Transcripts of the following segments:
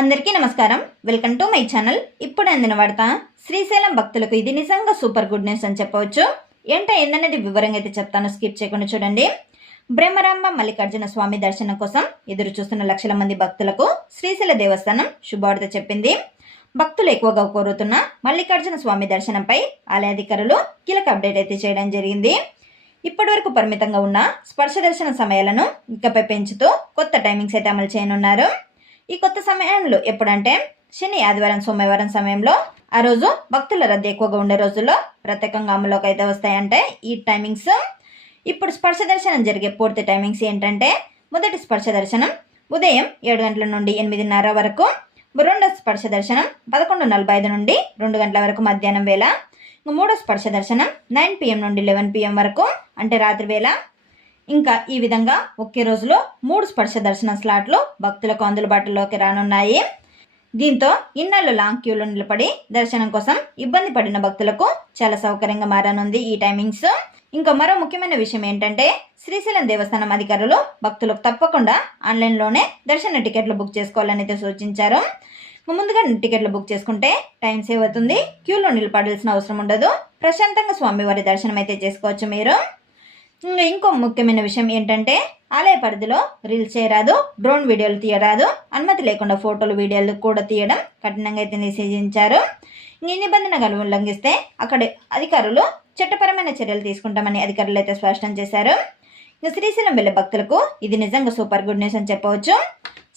అందరికీ నమస్కారం. Welcome to my channel. ఇప్పుడు అందిన వార్త శ్రీశైలం భక్తులకు ఇది నిజంగా సూపర్ గుడ్ న్యూస్ అని చెప్పవచ్చు. ఏంట ఏందనేది వివరంగా అయితే చెప్తాను స్కిప్ చేయకుండా చూడండి. బ్రహ్మరాంబ మల్లికార్జున స్వామి దర్శనం కోసం ఎదురు చూస్తున్న లక్షల మంది భక్తులకు శ్రీశైల దేవస్థానం శుభవార్త చెప్పింది. భక్తులు ఎక్కువగా కోరుతున్న మల్లికార్జున స్వామి దర్శనంపై ఆలయ అధికారులు కీలక అప్డేట్ అయితే చేయడం జరిగింది. ఇప్పటివరకు పరిమితంగా ఉన్న స్పర్శ దర్శన సమయాలను ఇకపై పెంచుతూ కొత్త టైమింగ్స్ అయితే అమలు చేయనున్నారు. ఈ కొత్త సమయంలో ఎప్పుడంటే శని ఆదివారం సోమవారం సమయంలో ఆ రోజు భక్తుల రద్దీ ఎక్కువగా ఉండే రోజుల్లో ప్రత్యేకంగా అమలులోకి అయితే వస్తాయంటే ఈ టైమింగ్స్ ఇప్పుడు స్పర్శ దర్శనం జరిగే పూర్తి టైమింగ్స్ ఏంటంటే మొదటి స్పర్శ దర్శనం ఉదయం ఏడు గంటల నుండి ఎనిమిదిన్నర వరకు రెండో స్పర్శ దర్శనం పదకొండు నలభై ఐదు నుండి రెండు గంటల వరకు మధ్యాహ్నం వేళ మూడో స్పర్శ దర్శనం నైన్ పిఎం నుండి లెవెన్ పిఎం వరకు అంటే రాత్రి వేళ ఇంకా ఈ విధంగా ఒకే రోజులో మూడు స్పర్శ దర్శన స్లాట్లు భక్తులకు అందుబాటులోకి రానున్నాయి. దీంతో ఇన్నాళ్ళు లాంగ్ క్యూలో నిలబడి దర్శనం కోసం ఇబ్బంది పడిన భక్తులకు చాలా సౌకర్యంగా మారనుంది ఈ టైమింగ్స్. ఇంకా మరో ముఖ్యమైన విషయం ఏంటంటే శ్రీశైలం దేవస్థానం అధికారులు భక్తులకు తప్పకుండా ఆన్లైన్లోనే దర్శన టికెట్లు బుక్ చేసుకోవాలని అయితే సూచించారు. ముందుగా టికెట్లు బుక్ చేసుకుంటే టైం సేవ్ అవుతుంది. క్యూలో నిలబడాల్సిన అవసరం ఉండదు. ప్రశాంతంగా స్వామివారి దర్శనం అయితే చేసుకోవచ్చు మీరు. ఇంకో ముఖ్యమైన విషయం ఏంటంటే ఆలయ పరిధిలో రీల్స్ చేయరాదు డ్రోన్ వీడియోలు తీయరాదు అనుమతి లేకుండా ఫోటోలు వీడియోలు కూడా తీయడం కఠినంగా అయితే నిషేధించారు. ఈ నిబంధనలు ఉల్లంఘిస్తే అక్కడ అధికారులు చట్టపరమైన చర్యలు తీసుకుంటామని అధికారులు అయితే స్పష్టం చేశారు. ఇంకా శ్రీశైలం వెళ్ళే భక్తులకు ఇది నిజంగా సూపర్ గుడ్ న్యూస్ అని చెప్పవచ్చు.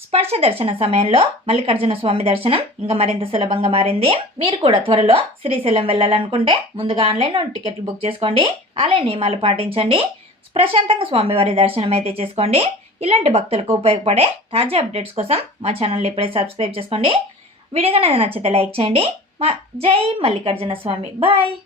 స్పర్శ దర్శన సమయంలో మల్లికార్జున స్వామి దర్శనం ఇంకా మరింత సులభంగా మారింది. మీరు కూడా త్వరలో శ్రీశైలం వెళ్ళాలనుకుంటే ముందుగా ఆన్లైన్లో టికెట్లు బుక్ చేసుకోండి. ఆలయ నియమాలు పాటించండి. ప్రశాంతంగా స్వామివారి దర్శనం అయితే చేసుకోండి. ఇలాంటి భక్తులకు ఉపయోగపడే తాజా అప్డేట్స్ కోసం మా ఛానల్ని ఇప్పుడే సబ్స్క్రైబ్ చేసుకోండి. వీడియో కనుక నచ్చితే లైక్ చేయండి. మా జై మల్లికార్జున స్వామి. బాయ్.